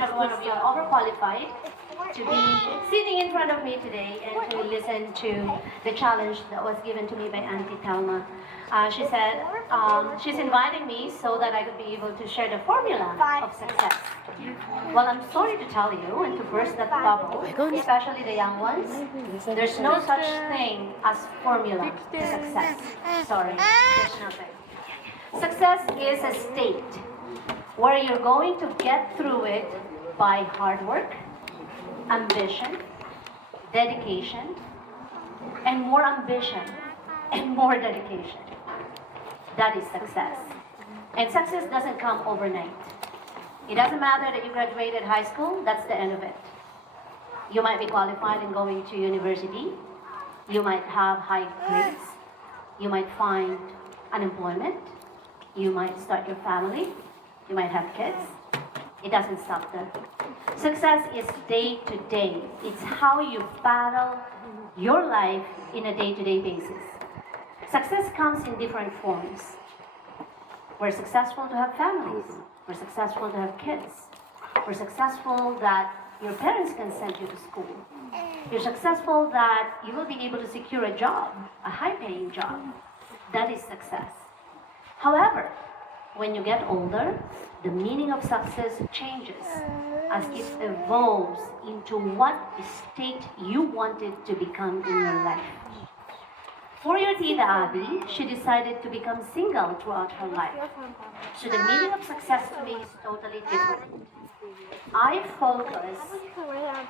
every one of you are overqualified to be sitting in front of me today and to listen to the challenge that was given to me by Auntie Thelma. She said she's inviting me so that I could be able to share the formula of success. Well, I'm sorry to tell you and to burst that bubble, especially the young ones, there's no such thing as formula to success. Sorry, there's nothing. Success is a state where you're going to get through it by hard work, ambition, dedication, and more ambition and more dedication. That is success. And success doesn't come overnight. It doesn't matter that you graduated high school, that's the end of it. You might be qualified in going to university. You might have high grades. You might find unemployment. You might start your family. You might have kids. It doesn't stop there. Success is day to day. It's how you battle your life in a day-to-day basis. Success comes in different forms. We're successful to have families. We're successful to have kids. We're successful that your parents can send you to school. You're successful that you will be able to secure a job, a high-paying job. That is success. However, when you get older, the meaning of success changes as it evolves into what state you wanted to become in your life. For your Tita Abby, she decided to become single throughout her life. So the meaning of success to me is totally different. I focus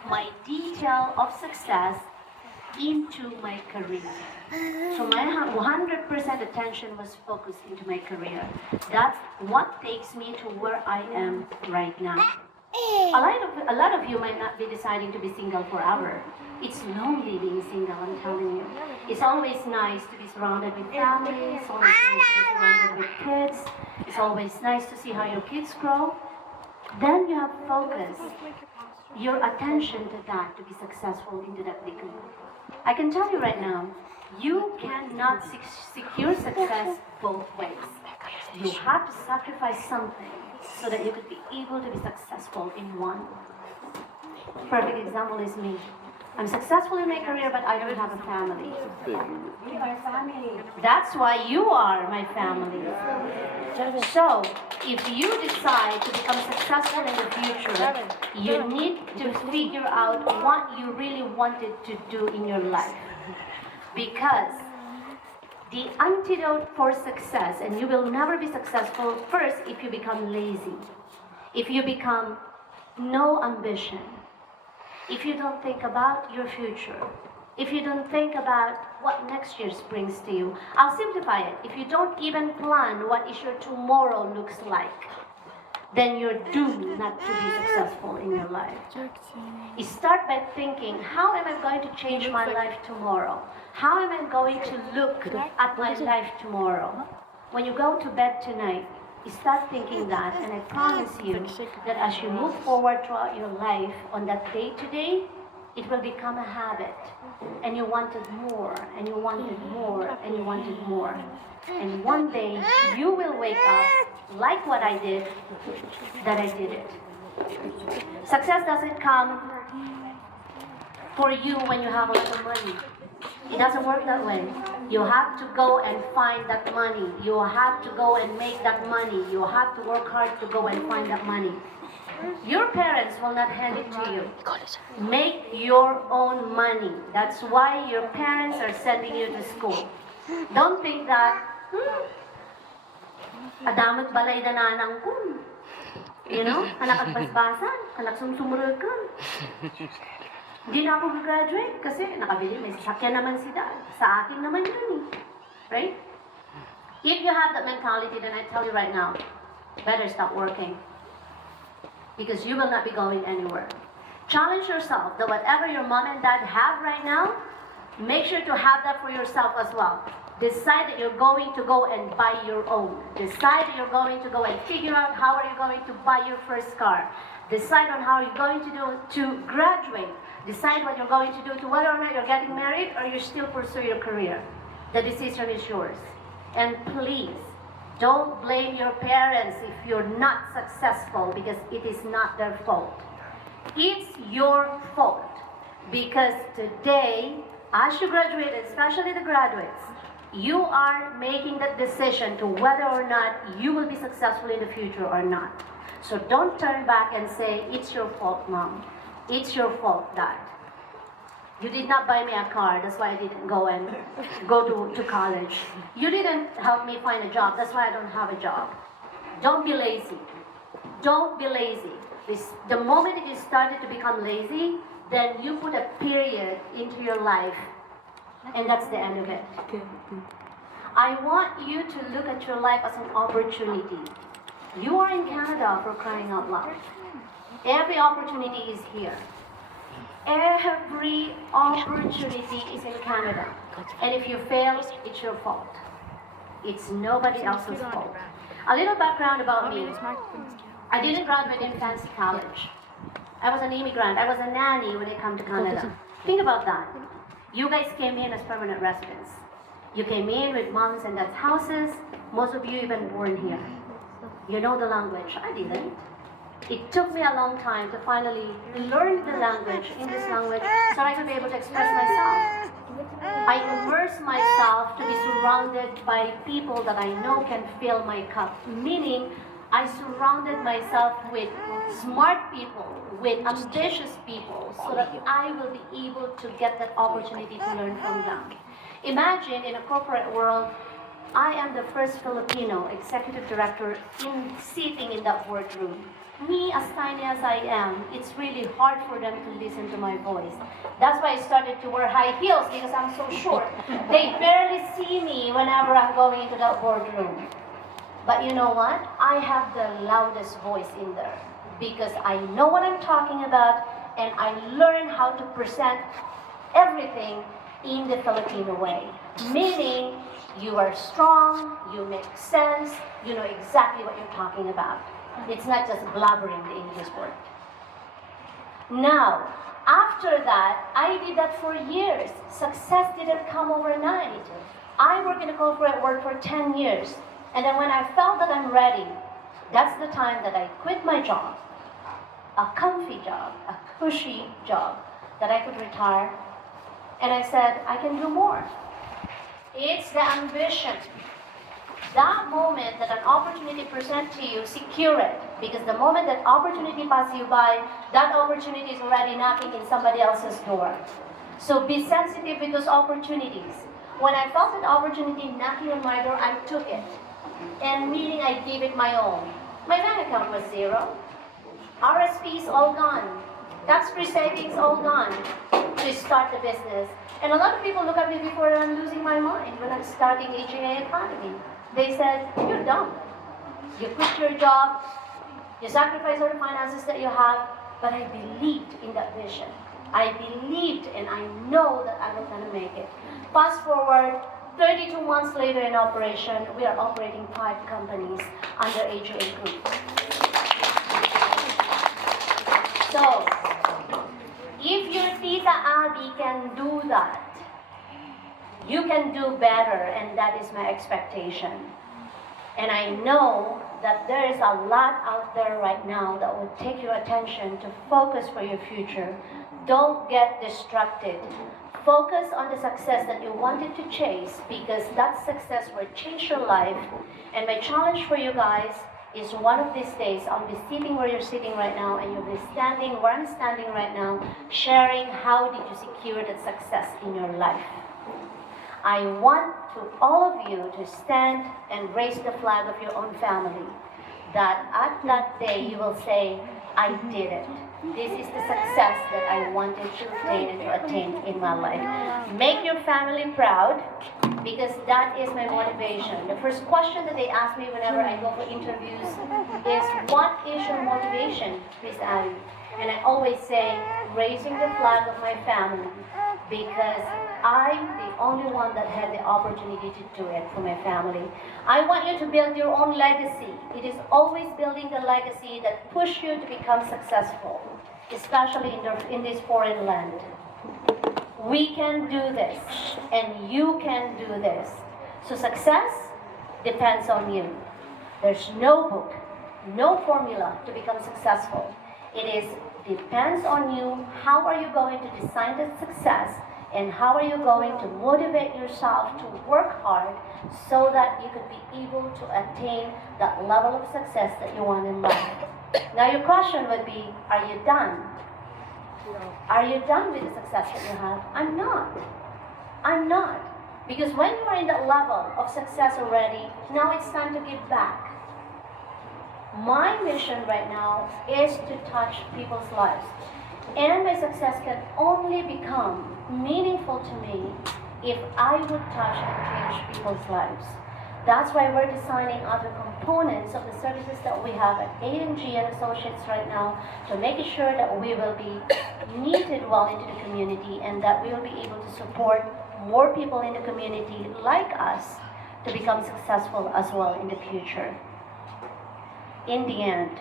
my detail of success into my career. So my 100% attention was focused into my career. That's what takes me to where I am right now. A lot of you might not be deciding to be single forever. It's lonely being single, I'm telling you. It's always nice to be surrounded with family. It's always nice to be surrounded with kids. It's always nice to see how your kids grow. Then you have focus, your attention to that to be successful into that big goal. I can tell you right now, you cannot secure success both ways. You have to sacrifice something so that you could be able to be successful in one. Perfect example is me. I'm successful in my career, but I don't have a family. We are family. That's why you are my family. So, if you decide to become successful in the future, you need to figure out what you really wanted to do in your life. Because the antidote for success, and you will never be successful first if you become lazy, if you become no ambition, if you don't think about your future, if you don't think about what next year brings to you. I'll simplify it. If you don't even plan what is your tomorrow looks like, then you're doomed not to be successful in your life. You start by thinking, how am I going to change my life tomorrow? How am I going to look at my life tomorrow? When you go to bed tonight, you start thinking that, and I promise you that as you move forward throughout your life on that day-to-day, it will become a habit. And you wanted more, and you wanted more, and you wanted more. And one day, you will wake up like what I did, that I did it. Success doesn't come for you when you have a lot of money. It doesn't work that way. You have to go and find that money. You have to go and make that money. You have to work hard to go and find that money. Your parents will not hand it to you. Make your own money. That's why your parents are sending you to school. Don't think that, adamot balay dananang kun. You know, anak at basbasan, anak sumsumurag kan. Hindi na ako graduate kasi nakabili, may sasakyan naman si dad. Sa akin naman yun eh. Right? If you have that mentality, then I tell you right now, better stop working. Because you will not be going anywhere. Challenge yourself that whatever your mom and dad have right now, make sure to have that for yourself as well. Decide that you're going to go and buy your own. Decide that you're going to go and figure out how are you going to buy your first car. Decide on how you're going to do to graduate. Decide what you're going to do to whether or not you're getting married or you still pursue your career. The decision is yours. And please, Don't blame your parents if you're not successful, because it is not their fault. It's your fault, because today, as you graduate, especially the graduates, you are making that decision to whether or not you will be successful in the future or not. So don't turn back and say, it's your fault, Mom. It's your fault, Dad. You did not buy me a car, that's why I didn't go to college. You didn't help me find a job, that's why I don't have a job. Don't be lazy. Don't be lazy. The moment that you started to become lazy, then you put a period into your life, and that's the end of it. I want you to look at your life as an opportunity. You are in Canada, for crying out loud. Every opportunity is here. Every opportunity is in Canada. And if you fail, it's your fault. It's nobody else's fault. A little background about me. I didn't graduate in fancy college. I was an immigrant. I was a nanny when I came to Canada. Think about that. You guys came in as permanent residents. You came in with moms and dads' houses. Most of you even born here. You know the language. I didn't. It took me a long time to finally learn the language, English language, so I could be able to express myself. I immerse myself to be surrounded by people that I know can fill my cup. Meaning, I surrounded myself with smart people, with ambitious people, so that I will be able to get that opportunity to learn from them. Imagine in a corporate world, I am the first Filipino executive director sitting in that boardroom. Me, as tiny as I am, it's really hard for them to listen to my voice. That's why I started to wear high heels, because I'm so short. They barely see me whenever I'm going into that boardroom. But you know what? I have the loudest voice in there, because I know what I'm talking about, and I learn how to present everything in the Filipino way. Meaning, you are strong, you make sense, you know exactly what you're talking about. It's not just blabbering the English word. Now, after that, I did that for years. Success didn't come overnight. I worked in a corporate world for 10 years. And then when I felt that I'm ready, that's the time that I quit my job. A comfy job, a cushy job, that I could retire. And I said, I can do more. It's the ambition. That moment that an opportunity presents to you, secure it. Because the moment that opportunity passes you by, that opportunity is already knocking in somebody else's door. So be sensitive with those opportunities. When I felt an opportunity knocking on my door, I took it. And meaning I gave it my own. My bank account was zero. RSPs all gone. Tax-free savings all gone to start the business. And a lot of people look at me before I'm losing my mind when I'm starting AGA Academy. They said, you're dumb. You quit your job, you sacrifice all the finances that you have, but I believed in that vision. I believed, and I know that I was going to make it. Fast forward, 32 months later in operation, we are operating 5 companies under AGA Group. So, if your Tita Abby can do that, you can do better, and that is my expectation. And I know that there is a lot out there right now that will take your attention to focus for your future. Don't get distracted. Focus on the success that you wanted to chase, because that success will change your life. And my challenge for you guys is, one of these days, I'll be sitting where you're sitting right now, and you'll be standing where I'm standing right now, sharing how did you secure that success in your life. I want to all of you to stand and raise the flag of your own family, that at that day you will say, I did it. This is the success that I wanted to obtain and to attain in my life. Make your family proud, because that is my motivation. The first question that they ask me whenever I go for interviews is, what is your motivation, Miss Abby? And I always say, raising the flag of my family, because I'm the only one that had the opportunity to do it for my family. I want you to build your own legacy. It is always building the legacy that pushes you to become successful, especially in this foreign land. We can do this, and you can do this. So success depends on you. There's no book, no formula to become successful. It is depends on you. How are you going to design the success, and how are you going to motivate yourself to work hard so that you could be able to attain that level of success that you want in life. Now your question would be, are you done? Are you done with the success that you have? I'm not. I'm not. Because when you are in that level of success already, now it's time to give back. My mission right now is to touch people's lives. And my success can only become meaningful to me if I would touch and change people's lives. That's why we're designing other components of the services that we have at A&G and Associates right now to make sure that we will be knitted well into the community and that we will be able to support more people in the community like us to become successful as well in the future. In the end,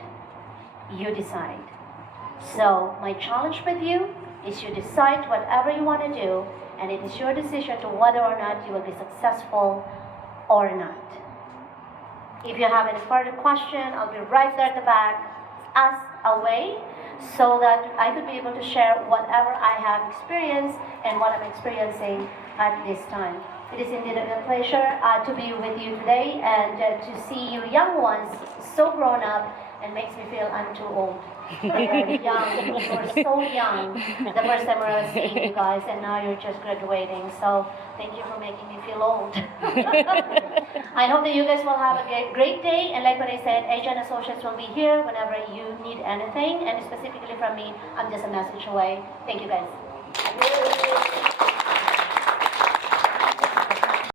you decide. So my challenge with you is you decide whatever you want to do, and it is your decision to whether or not you will be successful or not. If you have any further question, I'll be right there at the back. Ask away so that I could be able to share whatever I have experienced and what I'm experiencing at this time. It is indeed a pleasure to be with you today and to see you young ones so grown up, and makes me feel I'm too old. You're young, you're so young. The first time I was seeing you guys, and now you're just graduating. So thank you for making me feel old. I hope that you guys will have a great day. And like what I said, Agent Associates will be here whenever you need anything. And specifically from me, I'm just a message away. Thank you guys.